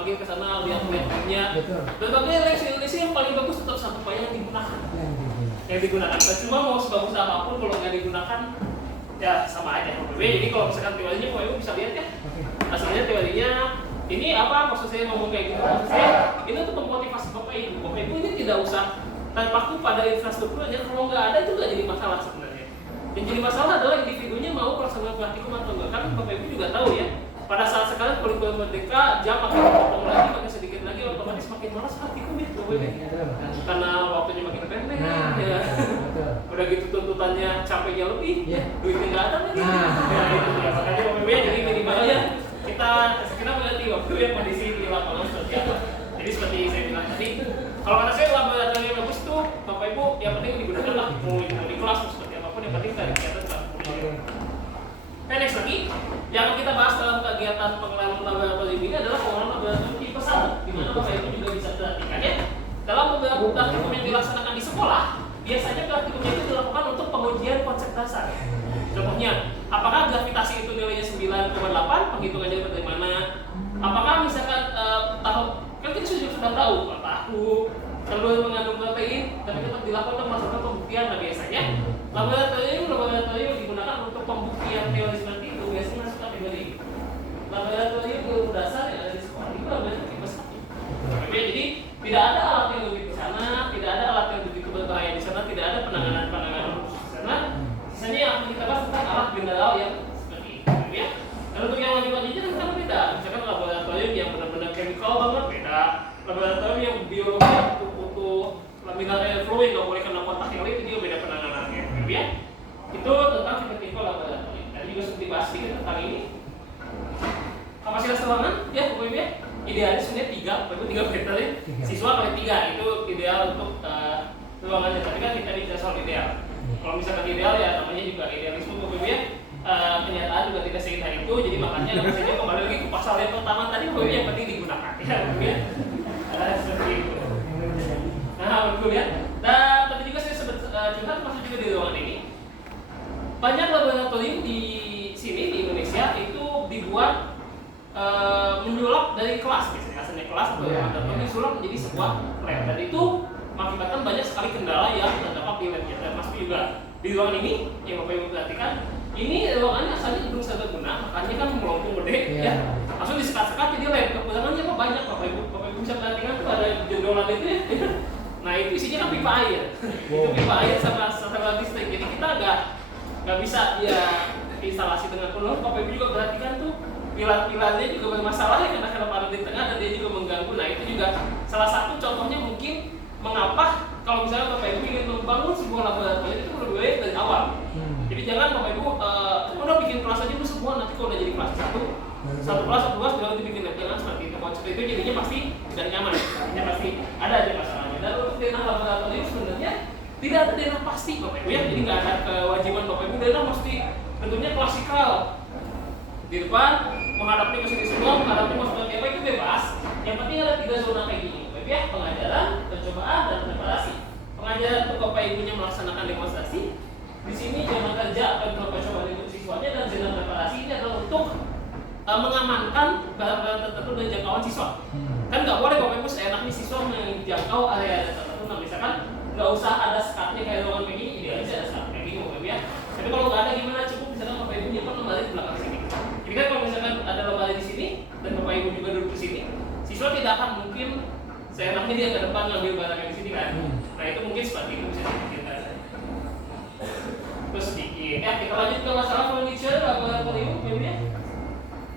parkir ke sana, lihat-lihat filmnya. Berbagai les Indonesia yang paling bagus tetap satu yang digunakan. Yang digunakan, cuma mau sebagus apapun kalau nggak digunakan, ya sama aja. Jadi kalau misalkan teorinya, Bapak Ibu bisa lihat ya. Hasilnya teorinya, ini apa maksud saya ngomong kayak gitu? Maksud saya, ini untuk memotivasi Bapak Ibu. Bapak Ibu ini tidak usah terpaku pada infrastrukturnya. Kalau nggak ada itu nggak jadi masalah sebenarnya. Yang jadi masalah adalah individunya mau pelaksanaan praktikum atau enggak. Kan Bapak Ibu juga tahu ya. Pada saat sekarang kurikulum merdeka jam makin dipotong lagi, makin sedikit lagi, otomatis makin malas praktikum ya, Bapak Ibu. Karena waktunya makin pendek, ya. Udah gitu tuntutannya capeknya lebih, duitnya nggak ada lagi. Ya itu ya, makanya Bapak Ibu jadi minimal ya kita mengerti waktu ya kondisi di lapangan seperti apa. Jadi seperti saya bilang tadi, kalau kata saya laboratorium yang bagus itu Bapak Ibu yang penting digunakan lah mau di kelas seperti apapun yang penting dari kegiatan tak next lagi, yang kita bahas dalam kegiatan pengenalan laboratorium ini adalah pengenalan laboratorium tipe 1, di mana Bapak Ibu juga bisa perhatikan ya. Dalam beberapa praktikum yang dilaksanakan di sekolah, biasanya praktikumnya itu dilakukan untuk pengujian konsep dasar. Contohnya, apakah gravitasi itu nilainya 9,8, penghitungannya bagaimana? Apakah misalkan kan kita sudah tahu tahu telur mengandung protein, tapi tetap dilakukan untuk melakukan pembuktian. Nah biasanya laboratorium digunakan untuk pembuktian teori seperti itu biasanya masuk kategori laboratorium ilmu dasar yang ada di sekolah itu laboratorium tipe 1. Jadi tidak ada alat yang lebih ke sana, tidak ada alat yang begitu berbahaya di sana, tidak ada penanganan khusus di sana. Sisanya yang akan kita bahas tentang alat mineral yang seperti itu, ya. Dan untuk yang lanjut-lanjutnya kan beda. Misalkan laboratorium yang benar-benar chemical banget beda. Laboratorium yang biologi utuh mineral flow yang nggak boleh kena kontak yang lain itu juga beda penanganannya, ya. Itu tentang tipe-tipe laboratorium. Tadi juga sudah dibahas sedikit tentang ini. Kapasitas ruangan, ya Bapak Ibu ya. Idealnya sebenarnya 3 meter ya. Siswa kali 3 itu ideal untuk ruangannya. Tapi kan kita bicara soal ideal. Kalau misalkan ideal ya namanya juga idealisme Bapak Ibu ya. Kenyataan juga tidak seindah itu. Jadi makanya misalnya kembali lagi ke pasal yang pertama tadi Bapak Ibu yang penting digunakan ya Bapak Ibu ya. Seperti itu. Nah betul ya. Dan tadi juga saya sempat curhat masuk juga di ruangan ini. Banyak laboratorium di sini di Indonesia itu dibuat menyulap dari kelas, misalnya asalnya kelas atau laboratorium disulap menjadi sebuah lab, dan itu mengakibatkan banyak sekali kendala yang terdapat di labnya. Dan masuk juga di ruangan ini yang Bapak Ibu perhatikan, ini ruangannya asalnya gedung serbaguna, makanya kan melengkung gede, ya langsung disekat-sekat jadi lab. Kekurangannya apa banyak Bapak Ibu bisa perhatikan tuh ada jendolan itu ya. Nah itu isinya kan pipa air, itu pipa air sama listrik, jadi kita nggak bisa ya instalasi dengan penuh. Bapak Ibu juga perhatikan tuh pilar-pilarnya juga bermasalah ya karena ada di tengah dan dia juga mengganggu. Nah itu juga salah satu contohnya mungkin mengapa kalau misalnya Bapak Ibu ingin membangun sebuah laboratorium itu lebih baik dari awal. Jadi jangan Bapak Ibu udah bikin kelas aja dulu semua, nanti kalau udah jadi kelas satu kelas baru dibikin lab. Jangan seperti itu. Kalau seperti itu jadinya pasti tidak nyaman, jadinya pasti ada aja masalahnya. Dan untuk denah laboratorium sebenarnya tidak ada denah pasti Bapak Ibu ya. Jadi nggak ada kewajiban Bapak Ibu denah mesti bentuknya klasikal. Di depan menghadapnya ke sini semua, menghadapnya mau seperti apa itu bebas. Yang penting ada 3 zona kayak gini, Bapak ya, pengajaran, percobaan, dan preparasi. Pengajaran untuk Bapak Ibunya melaksanakan demonstrasi. Di sini zona kerja atau percobaan untuk siswanya, dan zona preparasi ini adalah untuk mengamankan barang-barang tertentu dan jangkauan siswa. Kan nggak boleh Bapak Ibu seenaknya siswa menjangkau area tertentu. Nah misalkan nggak usah ada sekatnya kayak ruangan kayak gini, idealnya sih ada sekat kayak gini Bapak Ibu ya. Tapi kalau nggak ada gimana, cukup misalkan Bapak Ibu nyimpan lemari di belakang sini. Jadi kan kalau misalkan ada lemari di sini dan Bapak Ibu juga duduk di sini, siswa tidak akan mungkin seenaknya dia ke depan ngambil barang yang di sini kan. Nah itu mungkin seperti itu bisa dipikirkan. Terus sedikit. Ya kita lanjut ke masalah furniture laboratorium ya.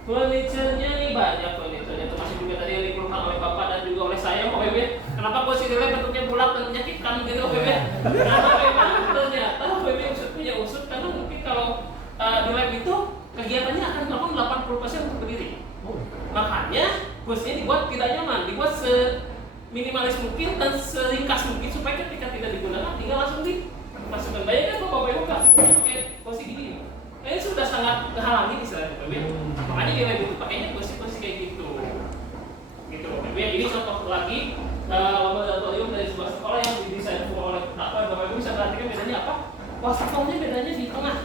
Furniture-nya nih banyak furniture-nya, termasuk juga tadi yang dikeluhkan oleh Bapak dan juga oleh saya Bapak Ibu. Kenapa posisi lab bentuknya bulat dan menyakitkan gitu Bapak Ibu? Karena memang ternyata Bapak Ibu punya usut karena mungkin kalau di lab itu kegiatannya akan melakukan 80% untuk berdiri. Makanya kursinya dibuat tidak nyaman, dibuat seminimalis mungkin dan seringkas mungkin supaya ketika tidak digunakan tinggal langsung dimasukkan. Bayangkan kalau Bapak Ibu pakai kursi gini, ini sudah sangat menghalangi istilahnya Bapak Ibu. Makanya di lab itu pakainya kursi-kursi kayak gitu. Gitu Bapak Ibu. Ini contoh lagi laboratorium dari sebuah sekolah yang didesain oleh Bapak Ibu bisa perhatikan bedanya apa? Wastafel-nya bedanya di tengah.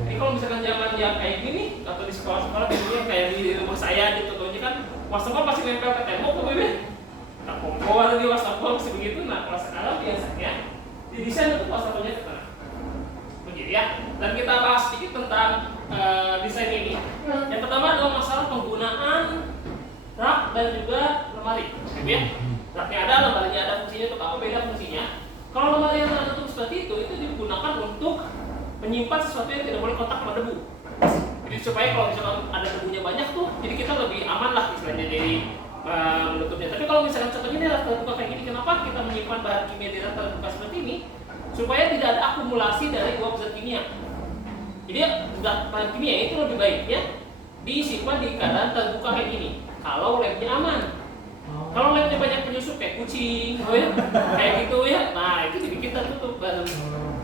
Jadi kalau misalkan zaman yang kayak gini atau di sekolah-sekolah biasanya kayak di rumah saya gitu, contohnya kan wastafel pasti nempel ke tembok tuh bebe. Nah, kompor di wastafel masih begitu. Nah, kalau sekarang biasanya didesain untuk wastafelnya ke tengah. Begitu ya. Dan kita bahas sedikit tentang desain ini. Yang pertama adalah masalah penggunaan rak dan juga lemari. Gitu ya. Raknya ada, lemarinya ada, fungsinya untuk apa? Beda fungsinya. Kalau lemari yang tertutup seperti itu digunakan untuk menyimpan sesuatu yang tidak boleh kontak sama debu. Jadi supaya kalau misalkan ada debunya banyak tuh, jadi kita lebih aman lah istilahnya dari menutupnya. Tapi kalau misalkan contohnya ini rak terbuka kayak gini, kenapa kita menyimpan bahan kimia di rak terbuka seperti ini? Supaya tidak ada akumulasi dari uap zat kimia. Jadi bahan kimia itu lebih baik ya disimpan di keadaan terbuka kayak gini. Kalau labnya aman. Kalau labnya banyak penyusup kayak kucing, kayak gitu ya, nah itu dibikin tertutup baru.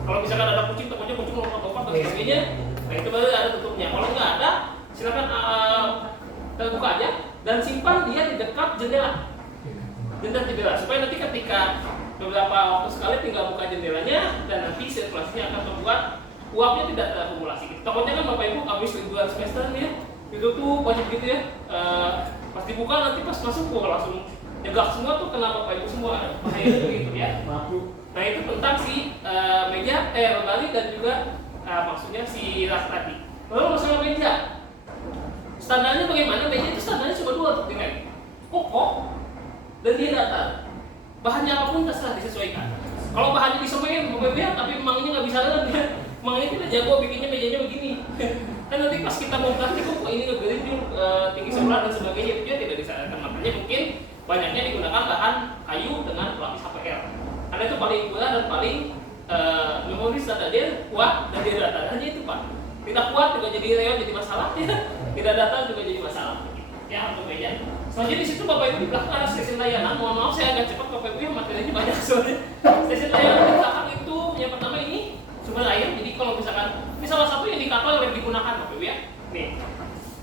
Kalau misalkan ada kucing, takutnya kucing lompat-lompat dan sebagainya, nah itu baru ada tutupnya. Kalau nggak ada, silakan terbuka aja dan simpan dia di dekat jendela, supaya nanti ketika beberapa waktu sekali tinggal buka jendelanya dan nanti sirkulasinya akan membuat uapnya tidak terakumulasi. Takutnya kan bapak ibu habis liburan semester nih ya, itu tuh banyak gitu ya. Pas dibuka nanti pas masuk langsung nyegak semua tuh kena bapak ibu semua, bahaya gitu ya. Nah itu tentang si meja, lemari dan juga maksudnya si rak tadi. Lalu masalah meja, standarnya bagaimana? Meja itu standarnya cuma dua untuk dilem, kokoh dan dia datar. Bahannya apapun terserah disesuaikan. Kalau bahannya disesuaikan, bapak ibu tapi emangnya nggak bisa jalan ya. Emangnya kita jago bikinnya mejanya begini. Kan nanti pas kita mau ganti kok ini ngegerin tinggi sebelah dan sebagainya, itu tidak disarankan. Makanya mungkin banyaknya digunakan bahan kayu dengan pelapis HPL. Karena itu paling murah dan paling memoris dan dia kuat dan dia datar. Hanya itu pak. Tidak kuat juga jadi reot, jadi masalah ya. Tidak datar juga jadi masalah. Ya untuk meja. Selanjutnya di situ bapak ibu di belakang ada stasiun layanan. Mohon maaf saya agak cepat bapak ibu yang materinya banyak soalnya. Stasiun layanan di belakang itu yang pertama ini sumber air. Jadi kalau misalkan ini salah satu indikator yang digunakan bapak ibu ya. Nih.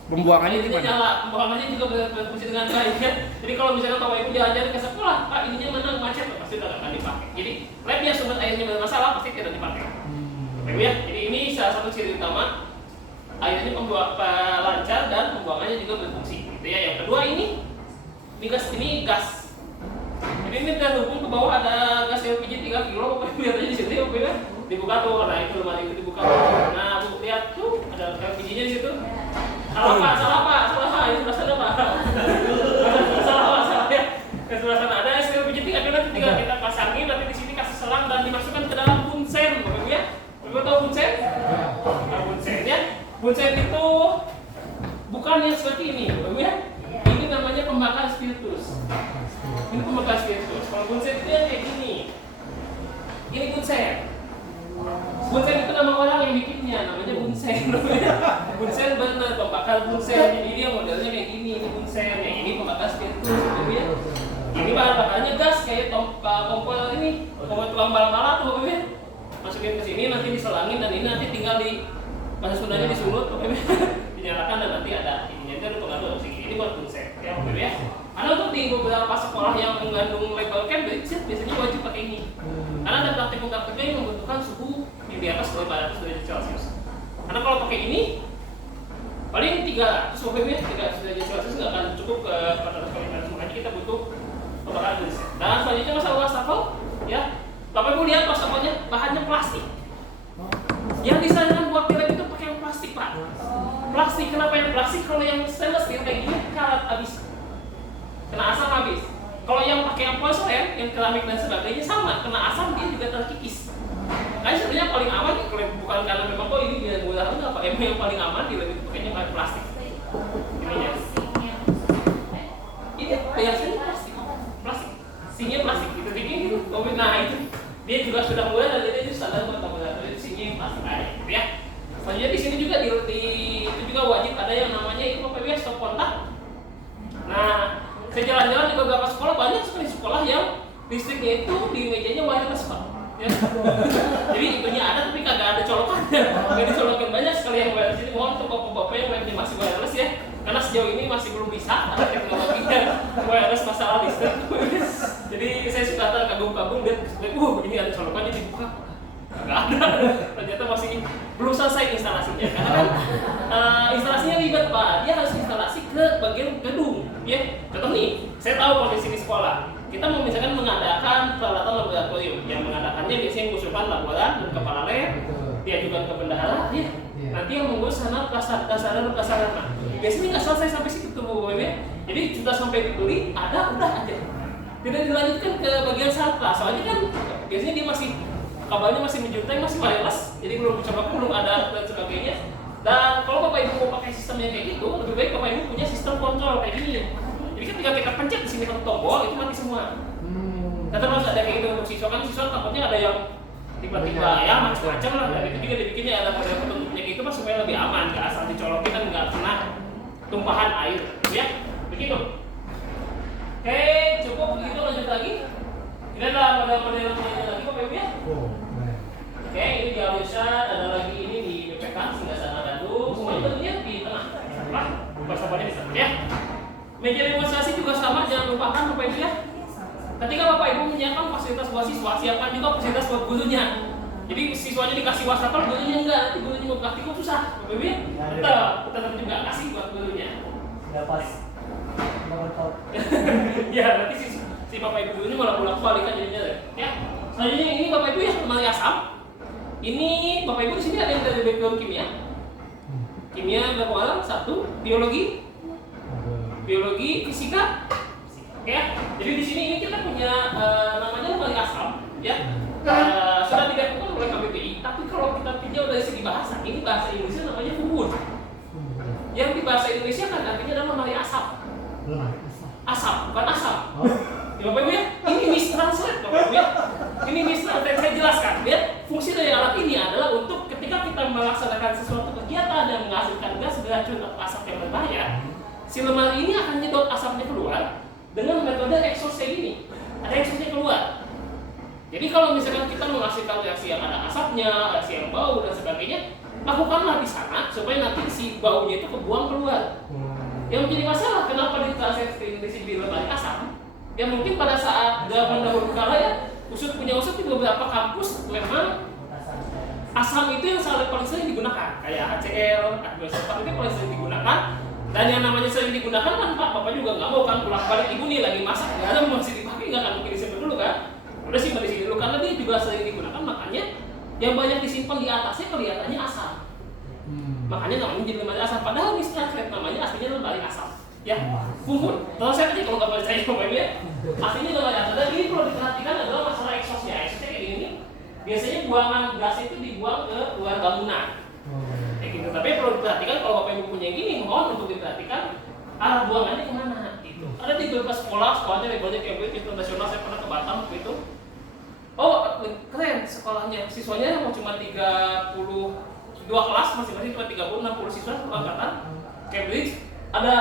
Pembuangannya di mana? Nyala, pembuangannya juga berfungsi dengan baik ya. Jadi kalau misalkan bapak ibu jalan-jalan ke sekolah, pak ininya mana macet, pasti tidak akan dipakai. Jadi labnya sumber airnya bermasalah pasti tidak dipakai. Bapak ibu ya. Jadi ini salah satu ciri utama airnya lancar dan pembuangannya juga berfungsi. Gitu ya. Yang kedua ini gas. Jadi ini terhubung ke bawah ada gas LPG 3 kilo, bapak ibu lihat aja di situ ya bapak ibu. Dibuka tuh, nah itu lemari itu dibuka. Nah bu lihat tuh ada LPG-nya di situ. Salah pak, ini sebelah sana pak. Salah ya. Ke sebelah sana ada LPG 3 kilo, nanti tinggal kita pasangin, nanti di sini kasih selang dan dimasukkan ke dalam bunsen, bapak ibu ya. Bapak ibu tahu bunsen? Nah, bunsen ya. Bunsen itu bukan yang seperti ini, bapak ibu ya. Ini namanya pembakar spiritus. Ini pembakar spiritus. Kalau bunsen itu yang kayak gini. Ini bunsen. Bunsen itu nama orang yang bikinnya, namanya bunsen. Bunsen bener, pembakar bunsen. Jadi dia modelnya kayak gini, ini bunsen. Yang ini pembakar spiritus, gitu ya. Ini bahan bakarnya gas kayak kompor ini, kompor tukang bala-bala tuh, bapak. Masukin ke sini, nanti diselangin dan ini nanti tinggal di bahasa Sundanya disulut, bapak. Dinyalakan dan nanti ada ininya itu ada pengatur oksigen. Ini buat bunsen, ya bapak ya. Karena untuk di beberapa sekolah yang mengandung label camp biasanya wajib pakai ini. Karena ada praktikum-praktiknya yang membutuhkan suhu yang di atas 400 derajat Celcius. Karena kalau pakai ini paling 300 bapak ya, 300 derajat Celcius nggak akan cukup ke 400 kali panas. Makanya kita butuh pembakaran bunsen. Dan selanjutnya masalah wastafel, ya. Bapak ibu lihat wastafelnya bahannya plastik. Yang disarankan buat lab itu pakai yang plastik pak. Plastik, kenapa yang plastik? Kalau yang stainless steel kayak gini karat habis, kena asam habis. Kalau yang pakai yang polyester, yang keramik dan sebagainya sama, kena asam dia juga terkikis. Makanya sebenarnya paling aman bukan karena memang kok ini biar gue tahu apa yang paling aman di lab itu pakainya pakai plastik. Ininya. Ini biasanya plastik. Sinnya plastik gitu bikin gitu. Nah itu dia juga sudah mulai dan jadi itu standar buat laboratorium itu sinnya plastik aja, gitu ya. Selanjutnya di sini juga itu juga wajib ada yang namanya itu bapak ibu stop kontak. Nah saya jalan-jalan di beberapa sekolah, banyak sekali sekolah yang listriknya itu di mejanya wireless pak ya. Jadi itunya ada tapi kagak ada colokannya, nggak dicolokin. Banyak sekali yang wireless. Jadi mohon untuk bapak-bapak yang webnya masih wireless ya, karena sejauh ini masih belum bisa ada teknologinya wireless masalah listrik. Jadi saya suka kagum-kagum lihat, ini ada colokannya dibuka, nggak ada. Ternyata masih belum selesai instalasinya, karena kan instalasinya ribet pak. Dia harus instalasi ke bagian gedung ya. yang mengurus sana prasarana. Biasanya nggak selesai sampai situ tuh Bapak Ibu ya. Jadi sudah sampai dituli, ada udah aja. Tidak dilanjutkan ke bagian sarka, soalnya kan biasanya dia masih kabarnya masih menjuntai, masih wireless, jadi belum coba belum ada dan sebagainya. Dan kalau Bapak Ibu mau pakai sistemnya kayak gitu, lebih baik Bapak Ibu punya sistem kontrol kayak gini. Jadi ketika kita pencet di sini satu tombol itu mati semua. Dan terus ada kayak gitu untuk siswa kan siswa takutnya ada yang tiba-tiba ya macam-macam lah. Dan itu juga dibikinnya ada pada bentuknya gitu mas supaya lebih aman, nggak asal dicolokin dan nggak kena tumpahan air, ya begitu. Oke, cukup begitu, lanjut lagi. Ini ada model-model lainnya lagi Bapak Ibu ya. Oke, ini di Alusan, ada lagi ini di BPK Singgasana Bandung. Semuanya bentuknya di tengah. Pas-pasnya di tengah ya. Meja demonstrasi juga sama, jangan lupakan Bapak Ibu ya. Ketika Bapak Ibu menyiapkan fasilitas buat siswa, siapkan juga fasilitas buat gurunya. Jadi siswanya dikasih wastafel, gurunya enggak, nanti gurunya mau praktikum susah. Bapak Ibu ya, tetap juga kasih buat gurunya. Udah pas. Ya, nanti si Bapak Ibu gurunya malah bolak-balik kan jadinya ya. Selanjutnya ini Bapak Ibu ya, lemari asam. Ini Bapak Ibu di sini ada yang dari background kimia. Kimia berapa orang? 1, biologi, fisika. Ya. Jadi di sini ini kita punya namanya lemari asam, ya. Sudah dilakukan oleh KBBI, tapi kalau kita tinjau dari segi bahasa, ini bahasa Indonesia namanya fuhun. Yang di bahasa Indonesia kan artinya adalah lemari asam. Asam, bukan asam. Ya Bapak Ibu ya, ini mistranslate Bapak Ibu ya. Ini mistranslate, saya jelaskan ya. Fungsi dari alat ini adalah untuk ketika kita melaksanakan sesuatu kegiatan yang menghasilkan gas beracun atau asap yang berbahaya, si lemari ini akan nyedot asapnya keluar dengan metode exhaust ini. Ada exhaustnya keluar. Jadi kalau misalkan kita menghasilkan reaksi yang ada asapnya, reaksi yang bau dan sebagainya, lakukanlah di sana supaya nanti si baunya itu kebuang keluar. Yang menjadi masalah kenapa di di lemari asam? Ya mungkin pada saat zaman dahulu kala ya, usut punya usut di beberapa kampus memang asam itu yang paling sering digunakan, kayak HCl, H2SO4 itu paling sering digunakan. Dan yang namanya sering digunakan kan Pak, Bapak juga nggak mau kan pulang balik ibu nih lagi masak, nggak ada masih dipakai nggak kan mungkin disimpan dulu kan? Udah simpan di sini dulu karena dia juga sering digunakan, makanya yang banyak disimpan di atasnya kelihatannya asam. Makanya namanya jadi lemari asam. Padahal mistranslate namanya aslinya lemari asam. Ya, fuhun. Terus saya tadi kalau nggak percaya Bapak Ibu ya, aslinya lemari asam. Dan ini perlu diperhatikan adalah masalah exhaustnya. Exhaustnya kayak gini. Biasanya buangan gas itu dibuang ke luar bangunan. Kayak gitu. Tapi perlu diperhatikan kalau Bapak Ibu punya gini, mohon untuk diperhatikan arah buangannya kemana. Gitu. Ada di beberapa sekolahnya levelnya kayak begitu internasional. Saya pernah ke Batam gitu. Oh keren sekolahnya, siswanya cuma 32 kelas, masing-masing cuma 30-60 siswa satu angkatan. Cambridge ada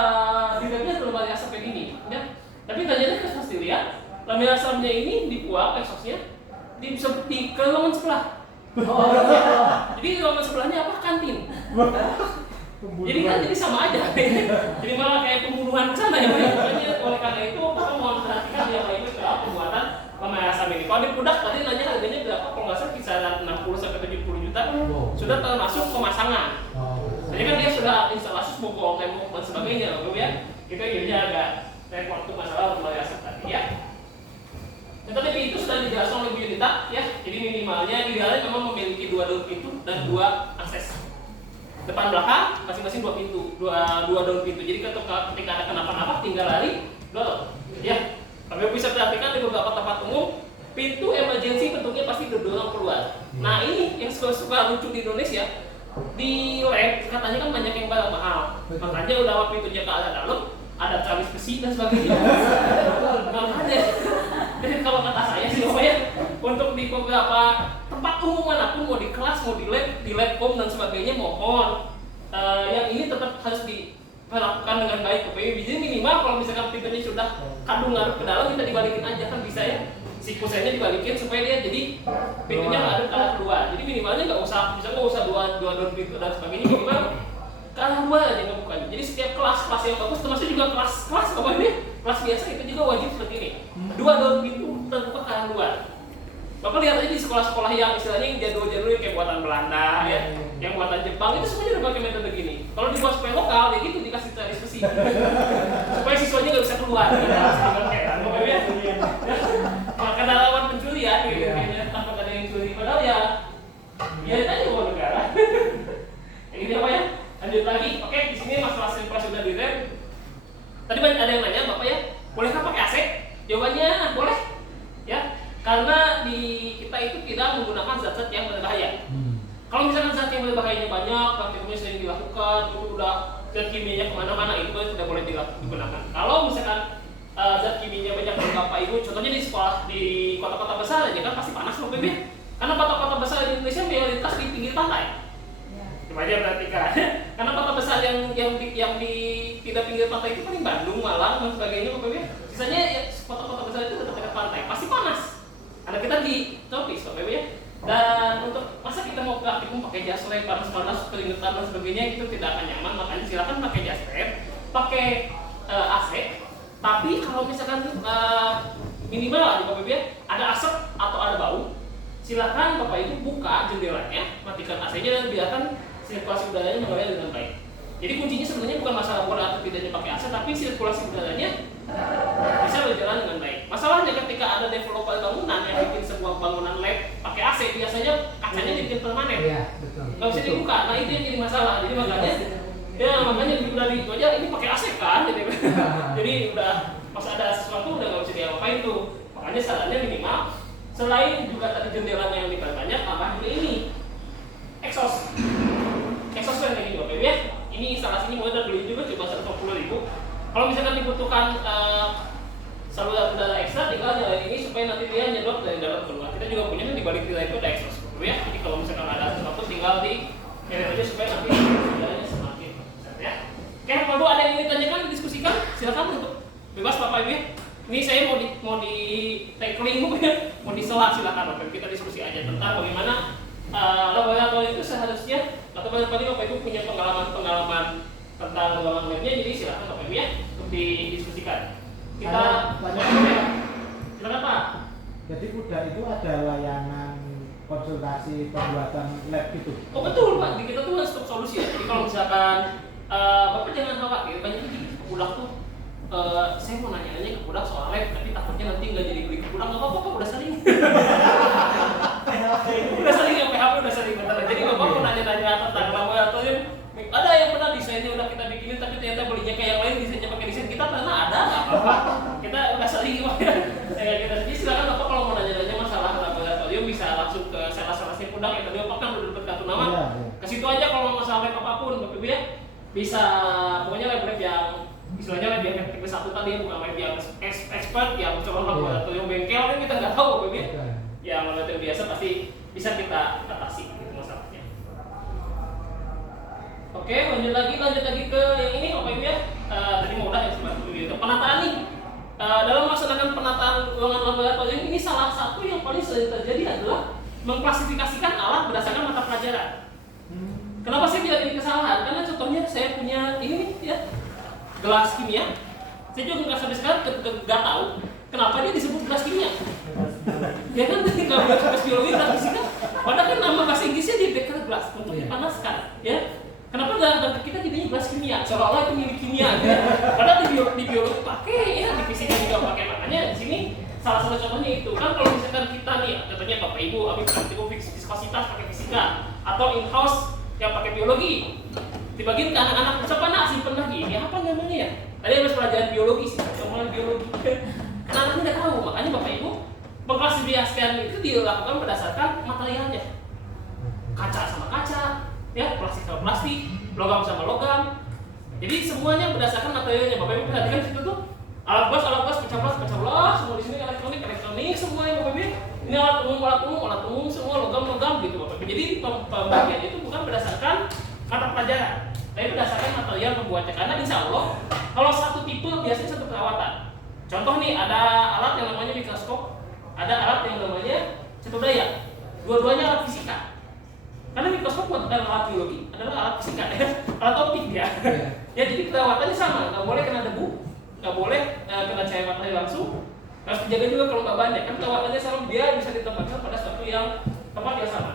di webnya ada lemari asam kayak gini, ya. Tapi ternyata kita pasti lihat lemari asamnya ini dibuang exhaustnya di ke ruangan sebelah. Jadi ruangan sebelahnya apa? Kantin. Jadi kan jadi sama aja. Jadi malah kayak pembunuhan ke sana ya. Makanya oleh karena itu kita mohon perhatikan yang lainnya soal pembuatan lemari asam ini. Kalau di Pudak tadi nanya harganya berapa? Kalau nggak salah kisaran 60-70 juta. Sudah termasuk pemasangan. Jadi kan dia sudah instalasi bokong, tembok dan sebagainya, Bapak ya. Itu akhirnya agak repot untuk masalah lemari asam tadi ya. Tetapi itu sudah dijelaskan oleh Bu Yunita ya. Jadi minimalnya idealnya memang memiliki 2 daun pintu dan 2 akses. Depan belakang masing-masing 2 pintu, 2 daun pintu. Jadi ketika ada kenapa-napa tinggal lari, dorong. Ya. Tapi bisa perhatikan di beberapa tempat umum pintu emergency bentuknya pasti didorong keluar. Nah ini yang suka lucu di Indonesia, di lab katanya kan banyak yang barang mahal. Makanya udah pintunya ke arah dalam, ada tralis besi dan sebagainya. Makanya, jadi kalau kata saya sih ya, untuk di beberapa tempat umum manapun, mau di kelas, mau di labcom dan sebagainya, mohon yang ini tetap harus dilakukan dengan baik. Jadi minimal kalau misalkan pintunya sudah kadung ngaduk ke dalam, kita dibalikin aja kan bisa ya. Si kusennya dibalikin supaya dia jadi pintunya ngaduk ke arah keluar. Jadi minimalnya nggak usah dua daun pintu dan sebagainya, minimal ke arah luar aja ngebukanya. Jadi setiap kelas yang bagus, termasuk juga kelas apa ini? Kelas biasa itu juga wajib seperti ini. 2 daun pintu terbuka ke arah luar. Bapak lihat aja di sekolah-sekolah yang istilahnya yang jadul-jadul kayak buatan Belanda ya, yang buatan Jepang itu semuanya udah pakai metode begini. Kalau dibuat supaya lokal, ya gitu dikasih tralis besi supaya siswanya nggak bisa keluar. Karena lawan pencurian, gitu. Takut ada yang curi. Padahal ya itu aja uang negara. Ini apa sudah direm. Tadi ada yang nanya Bapak ya, bolehkah pakai AC? Jawabannya boleh. Ya, karena di kita itu tidak menggunakan zat-zat yang berbahaya. Kalau misalkan zat yang berbahayanya banyak, praktiknya sering dilakukan, itu udah zat kimianya kemana-mana, itu tidak boleh digunakan. Kalau misalkan zat kimianya banyak dari Bapak Ibu, contohnya di sekolah di kota-kota besar aja kan pasti panas Bapak Ibu. Karena kota-kota besar di Indonesia mayoritas di pinggir pantai. Coba aja perhatikan. Karena kota besar yang di tidak pinggir pantai itu paling Bandung, Malang dan sebagainya Bapak Ibu. Sisanya ya, kota-kota besar itu dekat-dekat pantai, pasti panas. Karena kita di tropis Bapak Ibu ya. Dan untuk masa kita mau praktikum pakai jas lab, panas-panas, keringetan dan sebagainya itu tidak akan nyaman, makanya silakan pakai jas lab, pakai AC. Tapi kalau misalkan minimal lah di Bapak Ibu ya, ada asap atau ada bau, silakan Bapak Ibu buka jendelanya, matikan AC-nya dan biarkan sirkulasi udaranya mengalir dengan baik. Jadi kuncinya sebenarnya bukan masalah boleh atau tidaknya pakai AC, tapi sirkulasi udaranya bisa berjalan dengan baik. Masalahnya ketika ada developer bangunan yang bikin sebuah bangunan lab pakai AC, biasanya kacanya dibikin permanen. Iya, betul. Nggak bisa dibuka. Nah itu yang jadi masalah. Jadi makanya udah itu aja ini pakai AC kan, jadi udah pas ada sesuatu udah nggak bisa diapain tuh. Makanya sarannya minimal selain juga tadi jendelanya yang diperbanyak, tambah juga ini exhaust fan kayak gini Bapak Ibu ya. Ini instalasinya mulai dari beli juga coba 150.000. Kalau misalkan dibutuhkan saluran udara ekstra, tinggal nyalain ini supaya nanti dia nyedot dari dalam keluar. Kita juga punya di balik tirai itu ada exhaust Bapak Ibu ya. Jadi kalau misalkan ada sesuatu tinggal di edit aja supaya nanti udaranya semakin besar ya. Oke, Bapak Ibu ada yang ingin ditanyakan, didiskusikan, silakan untuk bebas Bapak Ibu ya. Ini saya mau di tackling ya, mau disela silakan Bapak Ibu. Kita diskusi aja tentang bagaimana laboratorium itu seharusnya atau Bapak Ibu punya pengalaman tentang pengembangan webnya, jadi silakan Bapak Ibu ya untuk didiskusikan. Kita silakan Pak. Jadi kuda itu ada layanan konsultasi pembuatan lab gitu. Oh betul Pak, di kita tuh one stop solusi ya. Jadi kalau misalkan Bapak jangan khawatir, banyak gini Kepudak tuh saya mau nanya-nanya Kepudak soal lab, tapi takutnya nanti nggak jadi beli Kepudak. Nggak apa-apa Pak, udah sering. Udah sering ya, PHP udah sering betul. Jadi Bapak mau nanya-nanya tentang laboratorium, ada yang pernah desainnya udah kita bikinin tapi ternyata belinya kayak yang lain, desainnya pakai desain kita pernah ada nggak apa-apa. Kita udah sering Pak ya. Jadi silakan Bapak kalau mau nanya-nanya masalah laboratorium bisa langsung ke sales-salesnya Kepudak yang tadi Bapak kan udah dapat kartu nama. Ke situ aja kalau masalah lab apapun Bapak Ibu ya. Bisa pokoknya lab yang istilahnya lab yang tipe 1 tadi, bukan lab yang expert yang coba laboratorium bengkel kan kita nggak tahu Bapak Ibu ya. Yang laboratorium biasa pasti bisa kita atasi gitu masalahnya. Oke, lanjut lagi ke yang ini Bapak Ibu ya. Tadi mau udah ya sebenarnya gitu. Penataan nih. Dalam melaksanakan penataan ruangan laboratorium ini salah satu yang paling sering terjadi adalah mengklasifikasikan alat berdasarkan mata pelajaran. Kenapa saya bilang ini kesalahan? Karena contohnya saya punya ini nih ya, gelas kimia. Saya juga nggak sampai sekarang nggak tahu kenapa dia disebut gelas kimia. Ya kan kalau gelas biologi, gelas fisika, padahal kan nama bahasa Inggrisnya di beker gelas untuk dipanaskan, ya. Kenapa dalam kita jadinya gelas kimia? Seolah-olah itu milik kimia, gitu. Padahal di biologi pakai, ya di fisika juga pakai. Makanya di sini salah satu contohnya itu kan kalau misalkan kita nih, contohnya Bapak Ibu habis praktikum viskositas pakai fisika atau in-house yang pakai biologi, dibagiin ke anak-anak, siapa nak simpen lagi? Ya apa namanya ya? Tadi harus pelajaran biologi sih, cuma biologi. Karena anak tidak tahu, makanya Bapak Ibu pengklasifikasian itu dilakukan berdasarkan materialnya. Kaca sama kaca, ya plastik sama plastik, logam sama logam. Jadi semuanya berdasarkan materialnya. Bapak Ibu perhatikan situ tuh alat gas, pecah belas, semua di sini elektronik semua ya Bapak Ibu. Ini alat umum semua logam gitu Bapak Ibu. Jadi pembagiannya itu bukan berdasarkan mata pelajaran, tapi berdasarkan material pembuatnya. Karena insya Allah kalau satu tipe biasanya satu perawatan. Contoh nih ada alat yang namanya mikroskop, ada alat yang namanya cetodaya. Dua-duanya alat fisika. Karena mikroskop bukan alat biologi, adalah alat fisika ya, alat optik ya. Ya jadi perawatannya sama, nggak boleh kena debu, nggak boleh kena cahaya matahari langsung. Harus dijaga juga kalau nggak banyak, kan perawatannya sama, dia bisa ditempatkan pada suatu yang tempat yang sama,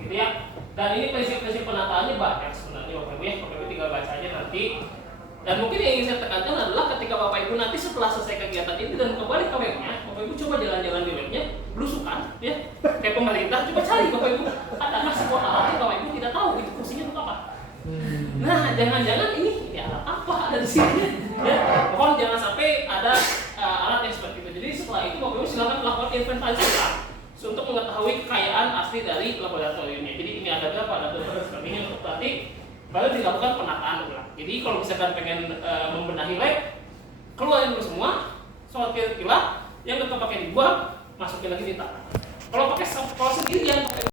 gitu ya. Dan ini prinsip-prinsip penataannya banyak sebenarnya Bapak Ibu ya, Bapak Ibu tinggal baca aja nanti. Dan mungkin yang ingin saya tekankan adalah ketika Bapak Ibu nanti setelah selesai kegiatan ini dan kembali ke webnya, Bapak Ibu coba jalan-jalan di webnya, belusukan ya, kayak pemerintah, coba cari Bapak Ibu, ada nggak sebuah alat yang Bapak Ibu tidak tahu itu fungsinya untuk apa. Nah, jangan-jangan ini alat apa? di sini. Ya, mohon jangan sampai ada alat yang seperti itu. Jadi setelah itu Bapak Ibu silakan melakukan inventarisasi ulang untuk mengetahui kekayaan asli dari laboratoriumnya. Jadi ini ada berapa, ada berapa dan sebagainya untuk nanti baru dilakukan penataan ulang. Jadi kalau misalkan pengen membenahi lab, keluarin dulu semua, sortir pilah, yang nggak kepake dibuang, masukin lagi di tangan. Kalau pakai kalau sendiri jangan pakai